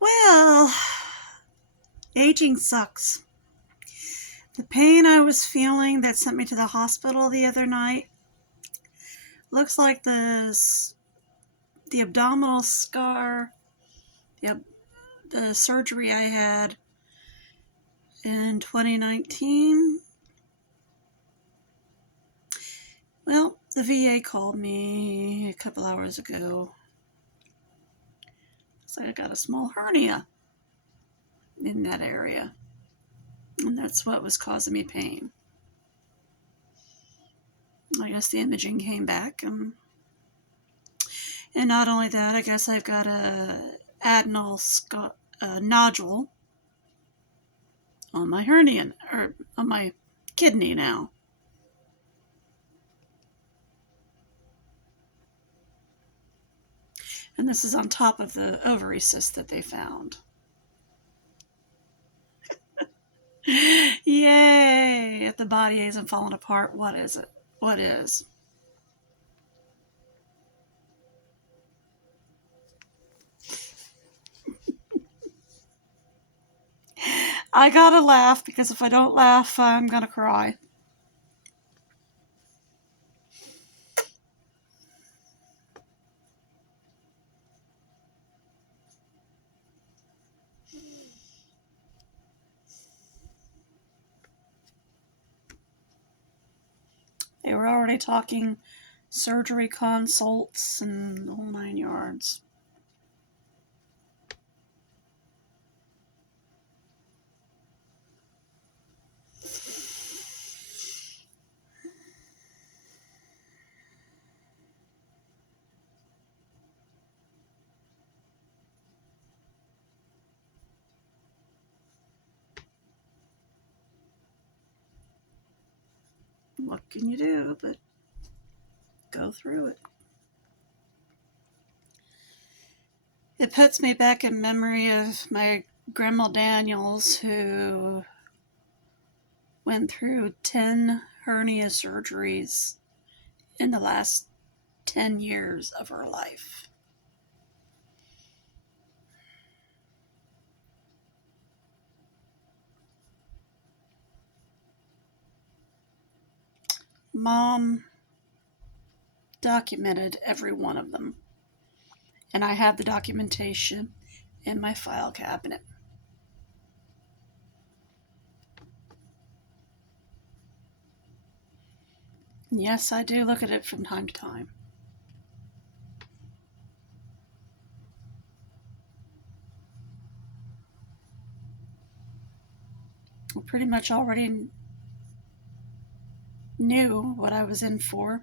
Well, aging sucks. The pain I was feeling that sent me to the hospital the other night looks like the abdominal scar, the, the surgery I had in 2019. Well, the VA called me a couple hours ago. So I got a small hernia in that area, and that's what was causing me pain. I guess the imaging came back, and not only that, I guess I've got a nodule on my hernia or on my kidney now. And this is on top of the ovary cyst that they found. Yay! If the body isn't falling apart, what is it? What is? I gotta laugh because if I don't laugh, I'm gonna cry. They were already talking surgery consults and the whole 9 yards. What can you do but go through it? It puts me back in memory of my grandma Daniels, who went through 10 hernia surgeries in the last 10 years of her life. Mom documented every one of them, and I have the documentation in my file cabinet. Yes, I do look at it from time to time. I pretty much already knew what I was in for.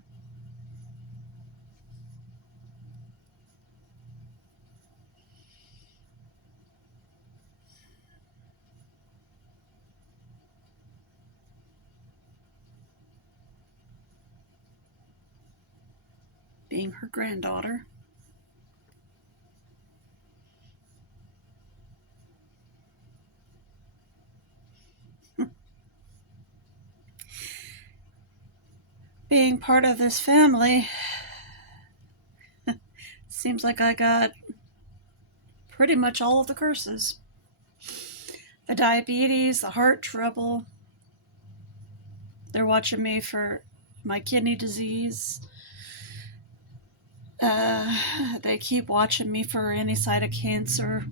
Being her granddaughter. Being part of this family, seems like I got pretty much all of the curses. The diabetes, the heart trouble. They're watching me for my kidney disease. They keep watching me for any side of cancer.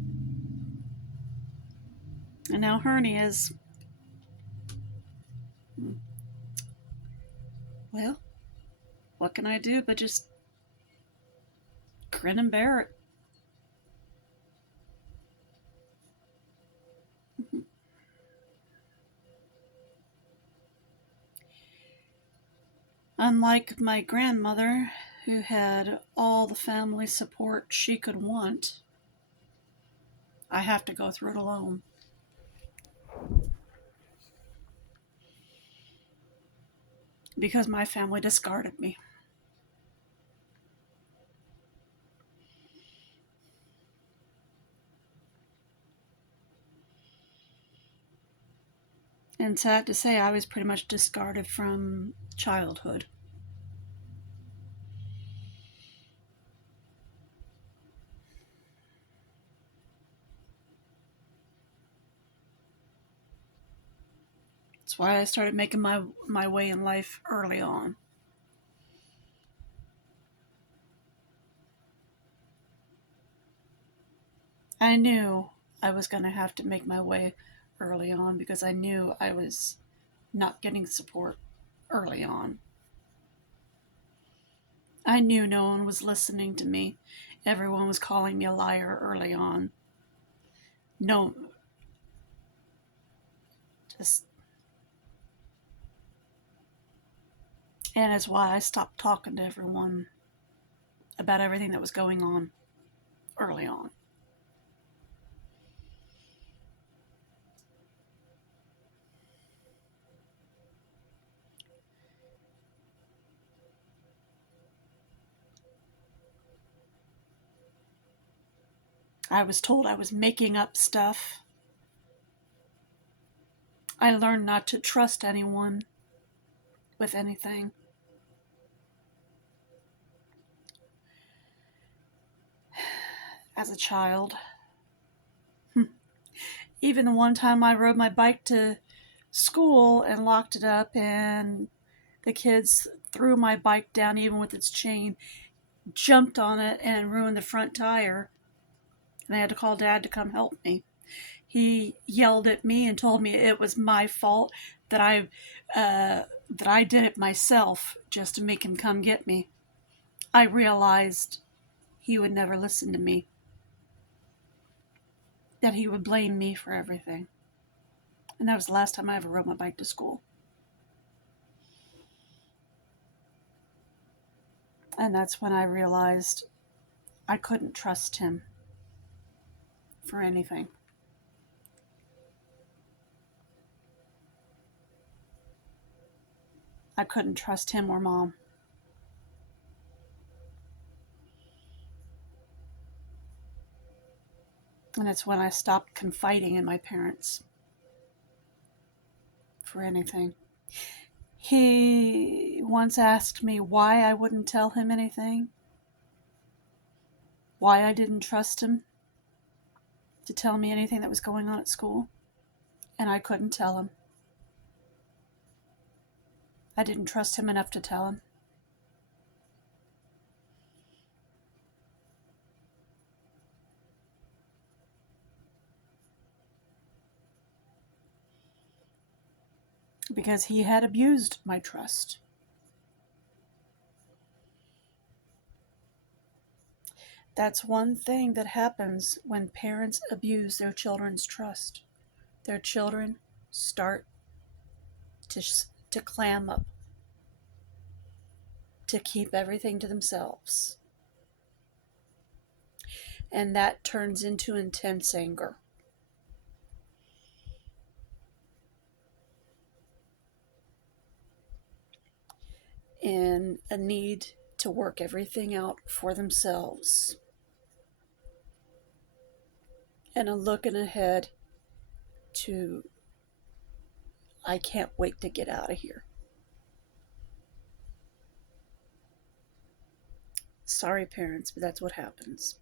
And now hernias. Well, what can I do but just grin and bear it? Unlike my grandmother, who had all the family support she could want, I have to go through it alone. Because my family discarded me. And sad to say, I was pretty much discarded from childhood. That's why I started making my way in life early on. I knew I was going to have to make my way early on because I knew I was not getting support early on. I knew no one was listening to me. Everyone was calling me a liar early on. No, just, and it's why I stopped talking to everyone about everything that was going on early on. I was told I was making up stuff. I learned not to trust anyone with anything. As a child. Even the one time I rode my bike to school and locked it up, and the kids threw my bike down even with its chain, jumped on it, and ruined the front tire. And I had to call Dad to come help me. He yelled at me and told me it was my fault that I did it myself just to make him come get me. I realized he would never listen to me, that he would blame me for everything. And that was the last time I ever rode my bike to school. And that's when I realized I couldn't trust him for anything. I couldn't trust him or Mom. And it's when I stopped confiding in my parents for anything. He once asked me why I wouldn't tell him anything, why I didn't trust him to tell me anything that was going on at school, and I couldn't tell him. I didn't trust him enough to tell him. Because he had abused my trust. That's one thing that happens when parents abuse their children's trust. Their children start to clam up, to keep everything to themselves. And that turns into intense anger. And a need to work everything out for themselves. And a looking ahead to, I can't wait to get out of here. Sorry, parents, but that's what happens.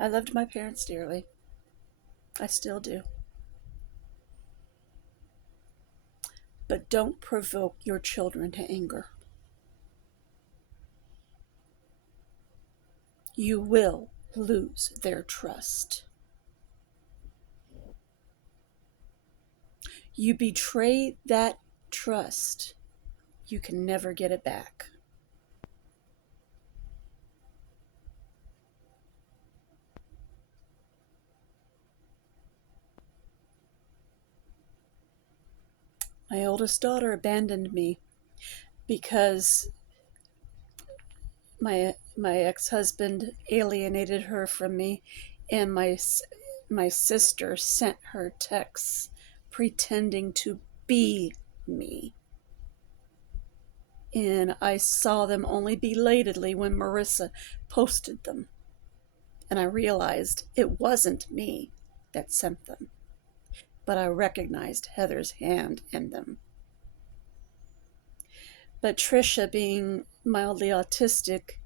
I loved my parents dearly. I still do. But don't provoke your children to anger. You will lose their trust. You betray that trust, you can never get it back. My oldest daughter abandoned me because my ex-husband alienated her from me, and my sister sent her texts pretending to be me. And I saw them only belatedly when Marissa posted them. And I realized it wasn't me that sent them, but I recognized Heather's hand in them. But Trisha, being mildly autistic,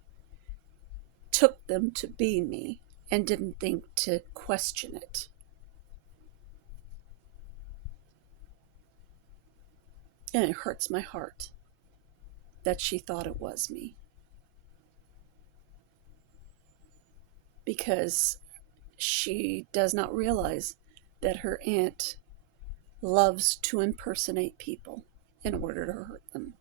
took them to be me and didn't think to question it. And it hurts my heart that she thought it was me. Because she does not realize that her aunt loves to impersonate people in order to hurt them.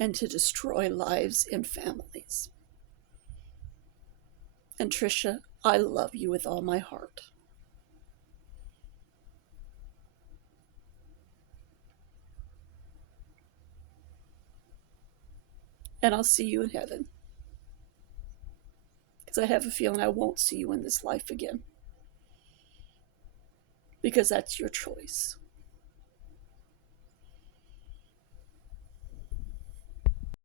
And to destroy lives and families. And Trisha, I love you with all my heart. And I'll see you in heaven. Because I have a feeling I won't see you in this life again. Because that's your choice.